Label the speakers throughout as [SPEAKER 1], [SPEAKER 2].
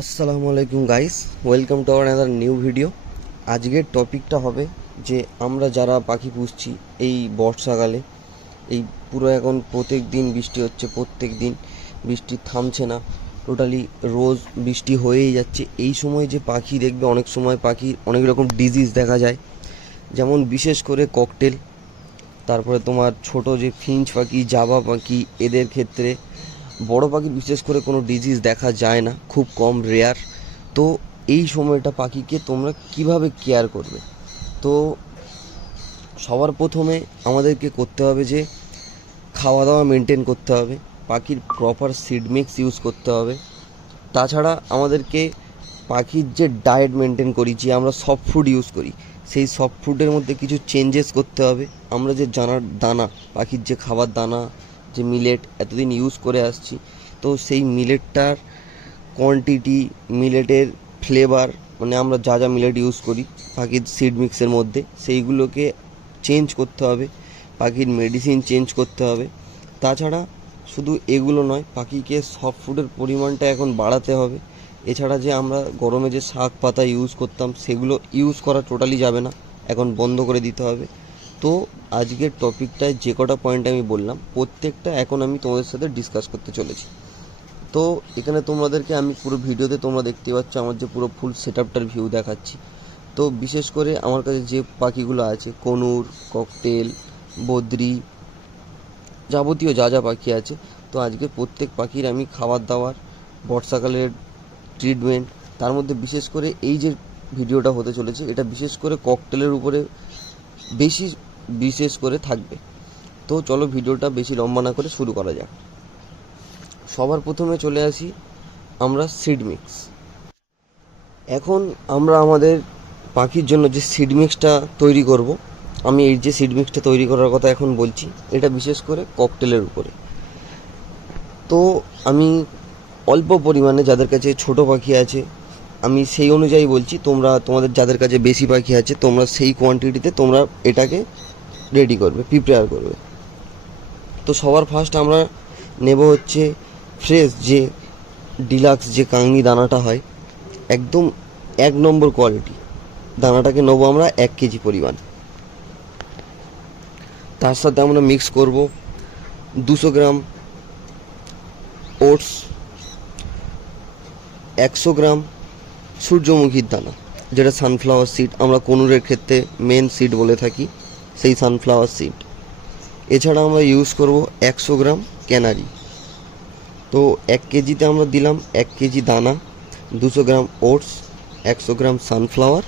[SPEAKER 1] আসসালামু আলাইকুম guys welcome to our another new video আজকের টপিকটা হবে যে আমরা যারা পাখি পুষছি এই বর্ষাকালে, এই পুরো এখন প্রত্যেক দিন বৃষ্টি হচ্ছে প্রত্যেক দিন বৃষ্টি থামছে না। টোটালি রোজ বৃষ্টি হয়েই যাচ্ছে। এই সময় যে পাখি দেখবে, অনেক সময় পাখির অনেক রকম ডিজিজ দেখা যায়। যেমন বিশেষ করে ককটেল তারপরে তোমার ছোট যে ফিঞ্চ পাখি, জাবা পাখি, এদের ক্ষেত্রে বড় পাখি বিশেষ করে কোনো ডিজিজ দেখা যায় না, খুব কম রেয়ার তো এই সময়টা পাখিকে তোমরা কীভাবে কেয়ার করবে? তো সবার প্রথমে আমাদেরকে করতে হবে যে খাওয়া দাওয়া মেনটেন করতে হবে, পাখির প্রপার সিড মিক্স ইউজ করতে হবে। তাছাড়া আমাদেরকে পাখির যে ডায়েট মেনটেন করি, যে আমরা সফট ফুড ইউজ করি, সেই সফট ফুডের মধ্যে কিছু চেঞ্জেস করতে হবে। আমরা যে জানার দানা, পাখির যে খাবার দানা যে মিলেট এতদিন ইউজ করে আসছি। তো সেই মিলেটটার কোয়ান্টিটি মিলেটের ফ্লেভার মানে আমরা যা যা মিলেট ইউজ করি, পাখির সিড মিক্সের মধ্যে, সেইগুলোকে চেঞ্জ করতে হবে, পাখির মেডিসিন চেঞ্জ করতে হবে। তাছাড়া শুধু এগুলো নয়, পাখিকে সফট ফুডের পরিমাণটা এখন বাড়াতে হবে। এছাড়া যে আমরা গরমে যে শাক পাতা ইউজ করতাম, সেগুলো ইউজ করা টোটালি যাবে না। এখন বন্ধ করে দিতে হবে। তো আজকের টপিকটায় যে কটা পয়েন্ট আমি বললাম, প্রত্যেকটা এখন আমি তোমাদের সাথে ডিসকাস করতে চলেছি। তো এখানে তোমাদেরকে আমি পুরো ভিডিওতে তোমরা দেখতে পাচ্ছ আমার যে পুরো ফুল সেট আপটার ভিউ দেখাচ্ছি। তো বিশেষ করে আমার কাছে যে পাখিগুলো আছে, কনুর ককটেল বদ্রি, যাবতীয় যা যা পাখি আছে, তো আজকে প্রত্যেক পাখির আমি খাবার দাবার, বর্ষাকালের ট্রিটমেন্ট তার মধ্যে বিশেষ করে এই যে ভিডিওটা হতে চলেছে, এটা বিশেষ করে ককটেলের উপরে বেশি বিশেষ করে থাকবে। তো চলো ভিডিওটা বেশি লম্বা না করে শুরু করা যাক। সবার প্রথমে চলে আসি আমরা সিড মিক্স এখন আমরা আমাদের পাখির জন্য যে সিড মিক্সটা তৈরি করব, আমি এই যে সিড মিক্সটা তৈরি করার কথা এখন বলছি, এটা বিশেষ করে ককটেলের উপরে। তো আমি অল্প পরিমাণে যাদের কাছে ছোট পাখি আছে, আমি সেই অনুযায়ী বলছি, তোমরা তোমাদের যাদের কাছে বেশি পাখি আছে, তোমরা সেই কোয়ান্টিটিতে তোমরা এটাকে রেডি করবে প্রিপেয়ার করবে। তো সবার ফার্স্ট আমরা নেব হচ্ছে ফ্রেশ যে ডিলাক্স যে কাঙ্গি দানাটা হয়, একদম এক নম্বর কোয়ালিটি দানাটাকে নেব আমরা এক কেজি পরিমাণ। তার সাথে আমরা মিক্স করব দুশো গ্রাম ওটস একশো গ্রাম সূর্যমুখীর দানা, যেটা সানফ্লাওয়ার সিড আমরা কনুরের ক্ষেত্রে মেন সিড বলে থাকি। সেই সানফ্লাওয়ার সিড এছাড়া আমরা ইউজ করব একশো গ্রাম ক্যানারি তো এক কেজিতে আমরা দিলাম এক কেজি দানা, দুশো গ্রাম ওটস একশো গ্রাম সানফ্লাওয়ার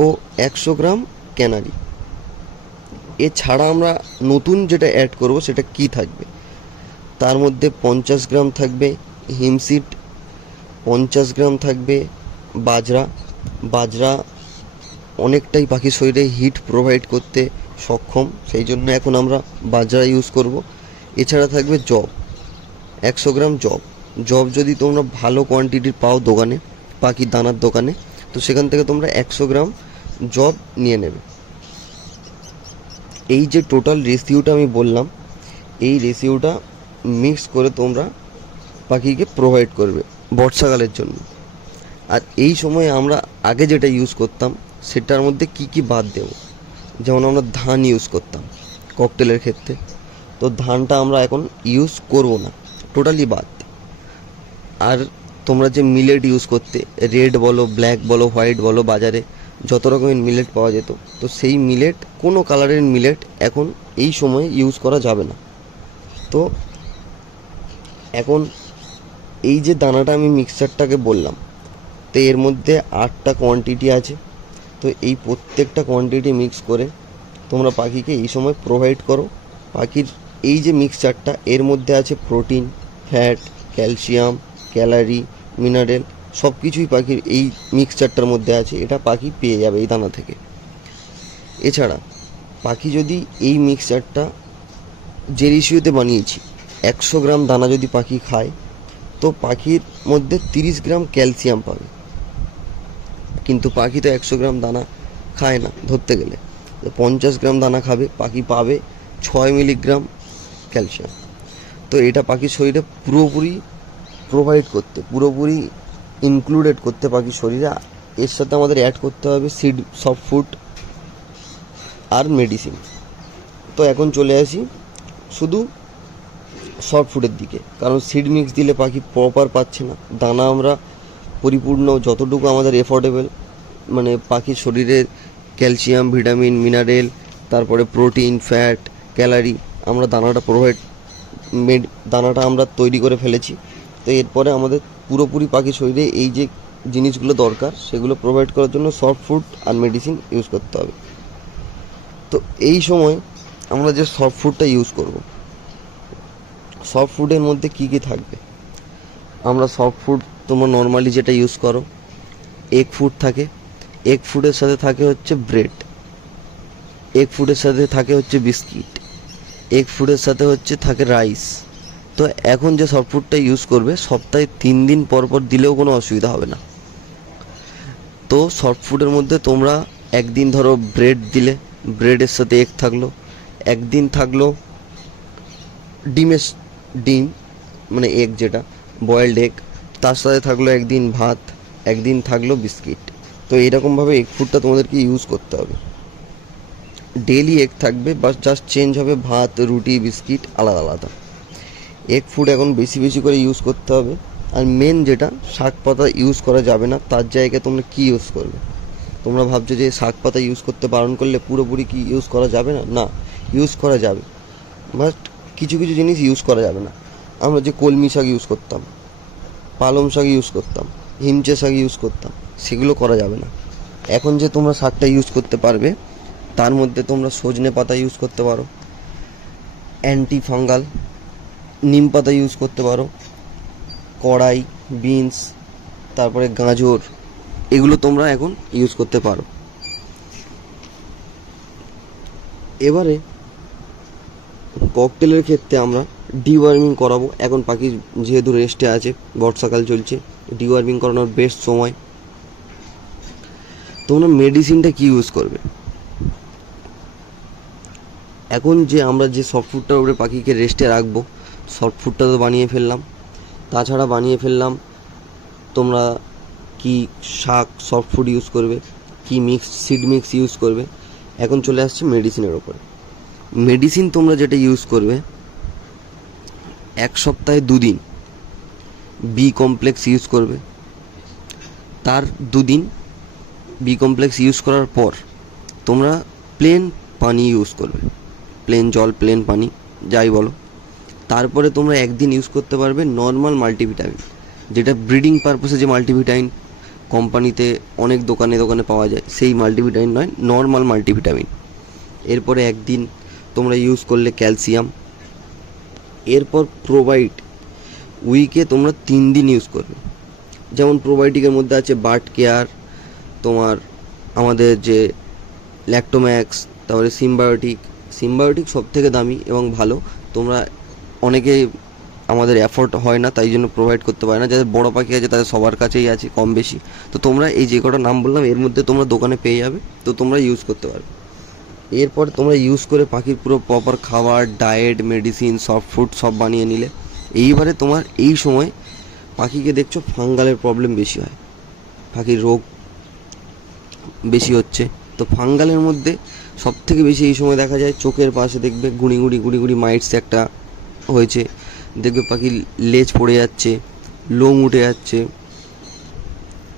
[SPEAKER 1] ও একশো গ্রাম ক্যানারি এছাড়া আমরা নতুন যেটা অ্যাড করব সেটা কি থাকবে? তার মধ্যে পঞ্চাশ গ্রাম থাকবে হিমসিড পঞ্চাশ গ্রাম থাকবে বাজরা। বাজরা অনেকটাই পাখির শরীরে হিট প্রোভাইড করতে সক্ষম, সেই জন্য এখন আমরা বাজরা ইউজ করব। এছাড়া থাকবে জব, একশো গ্রাম জব। জব যদি তোমরা ভালো কোয়ান্টিটির পাও দোকানে পাখির দানার দোকানে, তো সেখান থেকে তোমরা একশো গ্রাম জব নিয়ে নেবে। এই যে টোটাল রেসিওটা আমি বললাম, এই রেসিওটা মিক্স করে তোমরা পাখিকে প্রোভাইড করবে বর্ষাকালের জন্য। আর এই সময় আমরা আগে যেটা ইউজ করতাম, সেটার মধ্যে কি কি বাদ দেব? যেমন আমরা ধান ইউজ করতাম ককটেলের ক্ষেত্রে। তো ধানটা আমরা এখন ইউজ করব না টোটালি বাদ। আর তোমরা যে মিলেট ইউজ করতে রেড বলো ব্ল্যাক বলো হোয়াইট বলো, বাজারে যত রকমের মিলেট পাওয়া যেত, তো সেই মিলেট কোনো কালারের মিলেট এখন এই সময়ে ইউজ করা যাবে না। তো এখন এই যে দানাটা আমি মিক্সচারটাকে বললাম, তো এর মধ্যে আটটা কোয়ান্টিটি আছে। তো এই প্রত্যেকটা কোয়ান্টিটি মিক্স করে তোমরা পাখিকে এই সময় প্রোভাইড করো। পাখির এই যে মিক্সচারটা এর মধ্যে আছে protein fat calcium calorie mineral সব কিছুই পাখির এই মিক্সচারটার মধ্যে আছে, এটা পাখি পেয়ে যাবে এই দানা থেকে। এছাড়া পাখি যদি এই মিক্সচারটা যে রেশিওতে বানিয়েছি, একশো গ্রাম দানা যদি পাখি খায়, তো পাখির মধ্যে তিরিশ গ্রাম ক্যালসিয়াম পাবে। কিন্তু পাখি তো একশো গ্রাম দানা খায় না ধরতে গেলে। পঞ্চাশ গ্রাম দানা খাবে, পাখি পাবে ছয় মিলিগ্রাম ক্যালসিয়াম। তো এটা পাখির শরীরে পুরোপুরি প্রোভাইড করতে, পুরোপুরি ইনক্লুডেড করতে পাখির শরীরে। এর সাথে আমাদের অ্যাড করতে হবে সিড সফট ফুড আর মেডিসিন তো এখন চলে আসি শুধু সফট ফুডের দিকে। কারণ সিড মিক্স দিলে পাখি প্রপার পাচ্ছে না। দানা আমরা পরিপূর্ণ, যতটুকু আমাদের এফোর্ডেবল মানে পাখির শরীরে ক্যালসিয়াম ভিটামিন মিনারেল তারপরে প্রোটিন ফ্যাট ক্যালারি আমরা দানাটা প্রোভাইড মেড দানাটা আমরা তৈরি করে ফেলেছি। তো এরপরে আমাদের পুরোপুরি পাখির শরীরে এই যে জিনিসগুলো দরকার, সেগুলো প্রোভাইড করার জন্য সফট ফুড আর মেডিসিন ইউজ করতে হবে। তো এই সময় আমরা যে সফট ফুডটা ইউজ করব সফট ফুডের মধ্যে কী কী থাকবে? আমরা সফট ফুড তোমরা নর্মালি যেটা ইউজ করো এগ ফুড থাকে। এগ ফুডের সাথে থাকে হচ্ছে ব্রেড এগ ফুডের সাথে থাকে হচ্ছে বিস্কিট এগ ফুডের সাথে হচ্ছে থাকে রাইস তো এখন যে সফট ফুডটা ইউজ করবে, সপ্তাহে তিন দিন পর পর দিলেও কোনো অসুবিধা হবে না। তো সফট ফুডের মধ্যে তোমরা একদিন ধরো ব্রেড দিলে ব্রেডের সাথে এগ থাকল। একদিন থাকল ডিমের ডিম মানে এগ যেটা বয়েলড এগ তার সাথে থাকল একদিন ভাত, একদিন থাকল বিস্কিট। তো এরকমভাবে এগ ফুডটা তোমাদেরকে ইউজ করতে হবে। ডেলি এগ থাকবে বাস জাস্ট চেঞ্জ হবে ভাত, রুটি, বিস্কিট, আলাদা আলাদা। এগ ফুড এখন বেশি বেশি করে ইউজ করতে হবে। আর মেন যেটা, শাক পাতা ইউজ করা যাবে না, তার জায়গায় তোমরা কী ইউজ করবে? তোমরা ভাবছ যে শাক পাতা ইউজ করতে বারণ করলে পুরোপুরি কি ইউজ করা যাবে না? না ইউজ করা যাবে। বাট কিছু কিছু জিনিস ইউজ করা যাবে না। আমরা যে কলমি শাক ইউজ করতাম পালং শাক ইউজ করতাম, হিমচে শাক ইউজ করতাম, সেগুলো করা যাবে না। এখন যে তোমরা শাকটা ইউজ করতে পারবে, তার মধ্যে তোমরা সজনে পাতা ইউজ করতে পারো অ্যান্টি ফাঙ্গাল নিম পাতা ইউজ করতে পারো, কড়াই বিনস তারপরে গাজর, এগুলো তোমরা এখন ইউজ করতে পারো। এবারে ককটেলের ক্ষেত্রে আমরা ডিওয়ার্মিং করাবো। এখন পাখি যেহেতু রেস্টে আছে, বর্ষাকাল চলছে, ডিওয়ার্মিং করানোর বেস্ট সময়। তোমরা মেডিসিনটা কি ইউজ করবে? এখন যে আমরা যে সফট ফুডটার উপরে পাখিকে রেস্টে রাখব সফট ফুডটা তো বানিয়ে ফেললাম। তাছাড়া বানিয়ে ফেললাম, তোমরা কি শাক সফট ফুড ইউজ করবে, কি মিক্স সিড মিক্স ইউজ করবে, এখন চলে আসছে মেডিসিনের ওপরে মেডিসিন তোমরা যেটা ইউজ করবে, এক সপ্তাহে দুদিন বি কমপ্লেক্স ইউজ করবে। তার দুদিন বি কমপ্লেক্স ইউজ করার পর তোমরা প্লেন পানি ইউজ করবে। প্লেন জল প্লেন পানি, যাই বলো। তারপরে তোমরা একদিন ইউজ করতে পারবে নর্মাল মাল্টিভিটামিন যেটা ব্রিডিং পারপাসে যে মাল্টিভিটামিন কোম্পানিতে অনেক দোকানে দোকানে পাওয়া যায়, সেই মাল্টিভিটামিন নয় নর্মাল মাল্টিভিটামিন এরপরে একদিন তোমরা ইউজ করলে ক্যালসিয়াম এরপর প্রোবাইট উইকে তোমরা তিন দিন ইউজ করবে। যেমন প্রোবায়োটিকের মধ্যে আছে বার্ড কেয়ার তোমার আমাদের যে ল্যাক্টোম্যাক্স তারপরে সিমবায়োটিক সিমবায়োটিক সব থেকে দামি এবং ভালো। তোমরা অনেকে আমাদের অ্যাফোর্ড হয় না, তাই জন্য প্রোভাইড করতে পারে না। যাদের বড় পাখি আছে, তাদের সবার কাছেই আছে, কম বেশি। তো তোমরা এই যে কটা নাম বললাম, এর মধ্যে তোমরা দোকানে পেয়ে যাবে। তো তোমরা ইউজ করতে পারবে। এরপর তোমরা ইউজ করে পাখির পুরো প্রপার খাবার ডায়েট মেডিসিন সফট ফুড সব বানিয়ে নিলে। এইবারে তোমার এই সময় পাখিকে দেখছ ফাঙ্গালের প্রবলেম বেশি হয়। পাখির রোগ বেশি হচ্ছে। তো ফাঙ্গালের মধ্যে সব থেকে বেশি এই সময় দেখা যায় চোখের পাশে দেখবে গুঁড়ি গুঁড়ি গুঁড়ি গুঁড়ি মাইটস একটা হয়েছে। দেখবে পাখির লেজ পড়ে যাচ্ছে, লোম উঠে যাচ্ছে।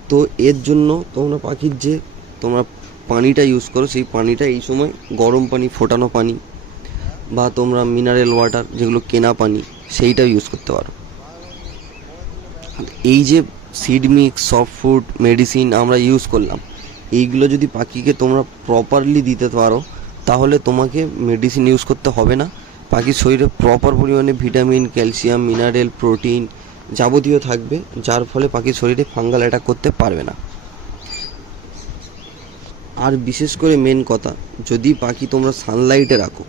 [SPEAKER 1] তো এর জন্য তোমরা পাখির যে তোমরা পানিটা ইউজ করো, সেই পানিটা এই সময় গরম পানি, ফোটানো পানি বা তোমরা মিনারেল ওয়াটার যেগুলো কেনা পানি, সেইটা ইউজ করতে পারো। এই যে seed mix soft food medicine আমরা ইউজ করলাম, এইগুলো যদি পাখিকে তোমরা প্রপারলি দিতে পারো, তাহলে তোমাকে মেডিসিন ইউজ করতে হবে না। পাখির শরীরে প্রপার পরিমাণে ভিটামিন ক্যালসিয়াম মিনারেল প্রোটিন যাবতীয় থাকবে, যার ফলে পাখির শরীরে ফাঙ্গাল অ্যাটাক করতে পারবে না। আর বিশেষ করে মেন কথা, যদি পাখি তোমরা সানলাইটে রাখো,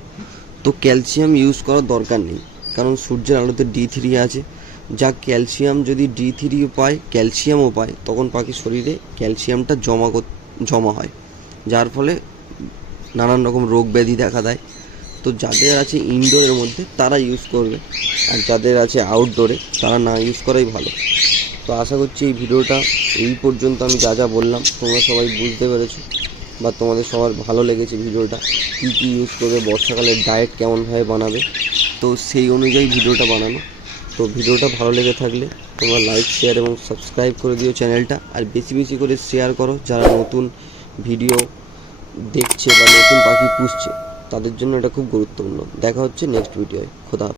[SPEAKER 1] তো ক্যালসিয়াম ইউজ করার দরকার নেই। কারণ সূর্যের আলোতে ডি থ্রি আছে। যা ক্যালসিয়াম যদি ডি থ্রিও পায় ক্যালসিয়ামও পায়, তখন পাখির শরীরে ক্যালসিয়ামটা জমা জমা হয়। যার ফলে নানান রকম রোগ ব্যাধি দেখা দেয়। তো যাদের আছে ইনডোরের মধ্যে, তারা ইউজ করবে। আর যাদের আছে আউটডোরে তারা না ইউজ করাই ভালো। তো আশা করছি এই ভিডিওটা এই পর্যন্ত আমি যা যা বললাম, তোমরা সবাই বুঝতে পেরেছ। বা তোমাদের সবার ভালো লেগেছে ভিডিওটা, কী কী ইউজ করবে বর্ষাকালের ডায়েট কেমনভাবে বানাবে, তো সেই অনুযায়ী ভিডিওটা বানানো। তো ভিডিওটা ভালো লেগে থাকলে তোমরা লাইক শেয়ার এবং সাবস্ক্রাইব করে দিও চ্যানেলটা, আর বেশি বেশি করে শেয়ার করো যারা নতুন ভিডিও দেখছে বা নতুন পাখি পুষছে, তাদের জন্য এটা খুব গুরুত্বপূর্ণ। দেখা হচ্ছে নেক্সট ভিডিওয় খোদা।